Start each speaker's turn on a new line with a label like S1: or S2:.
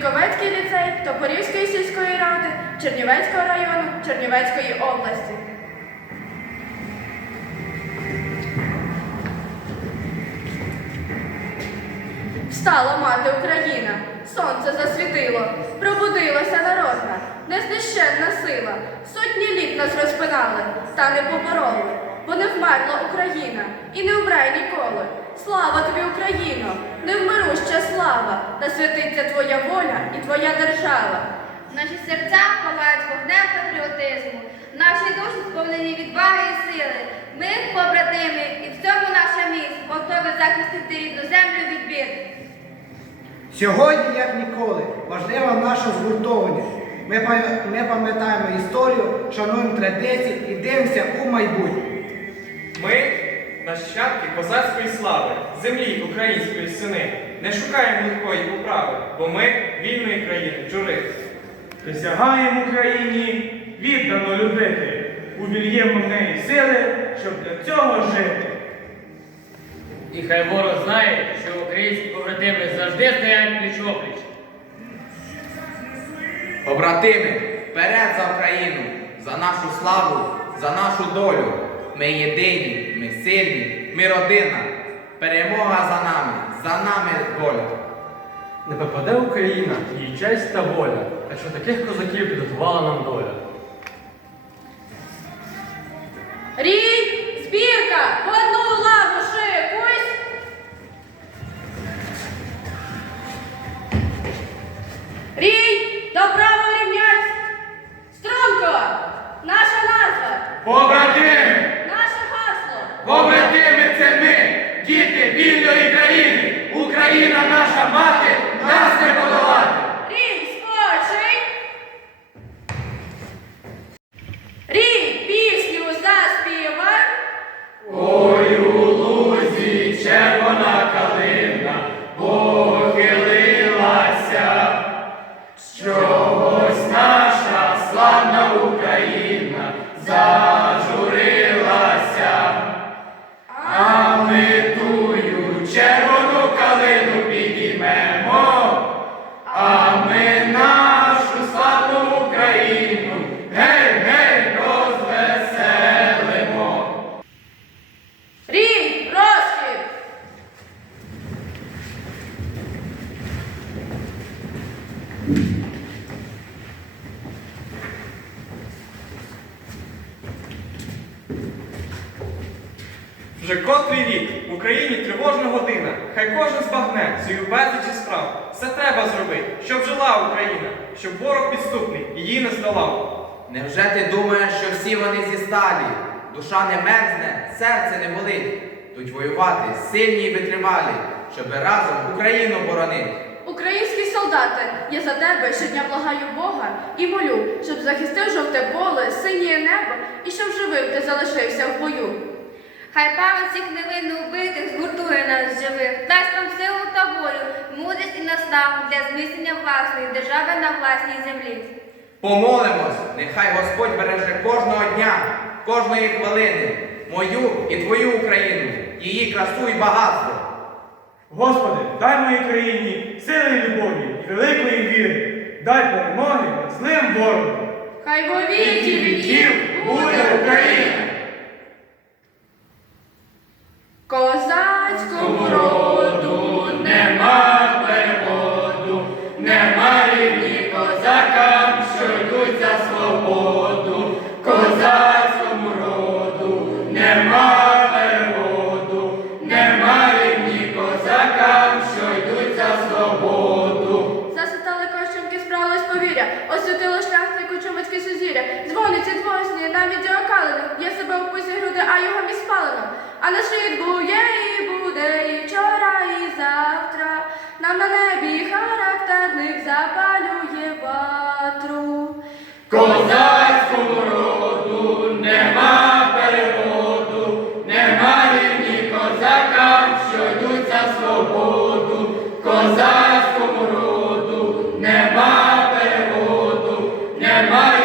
S1: Чернівецький ліцей Топорівської сільської ради Чернівецького району Чернівецької області. Встала мати Україна, сонце засвітило, пробудилася народна, незнищенна сила. Сотні літ нас розпинали, та не побороли, бо не вмерла Україна і не вмре ніколи. Слава тобі, Україно, невмируща слава, та святиться твоя воля і твоя держава.
S2: Наші серця палають вогнем патріотизму, наші душі сповнені відваги і сили. Ми, побратими, і в цьому наша міць, готові захистити рідну землю від бід.
S3: Сьогодні, як ніколи, важлива наша згуртованість. Ми Ми пам'ятаємо історію, шануємо традиції і дивимося у майбутнє.
S4: Ми, нащадки козацької слави, землі української сини, не шукаємо легкої поправи, бо ми вільної країни чужих.
S5: Присягаємо Україні віддано любити, увільємо в неї сили, щоб для цього жити.
S6: І хай ворог знає, що українські побратими завжди стоять пліч-опліч.
S7: Побратими, вперед за Україну, за нашу славу, за нашу долю. Ми єдині, ми сильні, ми родина. Перемога за нами, за нами воля.
S8: Не пропаде Україна, її честь та воля, якщо таких козаків підготувала нам доля.
S1: Рій, збірка, в одну лаву шикусь. Рій, доправо рівняйсь. Струнко, наша назва,
S7: Побратими! Вільної країни! Україна наша мати, нас не подолати!
S1: Рій, спочий. Рій, пісню заспівай.
S7: Ой, у лузі червона калина похилилася, з чогось наша славна Україна зажурилася,
S4: Вже котрий рік в Україні тривожна година. Хай кожен збагне свою безліч справ. Все треба зробити, щоб жила Україна, щоб ворог підступний її не здолав.
S7: Невже ти думаєш, що всі вони зі сталі? Душа не мерзне, серце не болить. Тут воювати сильні й витривалі, щоби разом Україну боронити.
S1: Українські солдати, я за тебе щодня благаю Бога і молю, щоб захистив жовте поле, синє небо і щоб живим ти залишився в бою.
S2: Хай пам'ять цих невинно вбитих згуртує нас живих, дасть нам силу та волю, мудрість і наснагу для зміцнення власної держави на власній землі.
S7: Помолимось, нехай Господь береже кожного дня, кожної хвилини, мою і твою Україну, її красу і багатство.
S5: Господи, дай моїй країні сили любові і великої віри. Дай перемоги злим ворогом.
S1: Хай вовіки віків
S7: буде Україна!
S1: а його
S7: мій спалено. на світ бує і буде, і вчора, і завтра. Нам на небі характерних запалює ватру. Козацькому роду нема переводу, нема рівні козакам, що йдуть за свободу.
S1: Козацькому роду нема переводу, нема.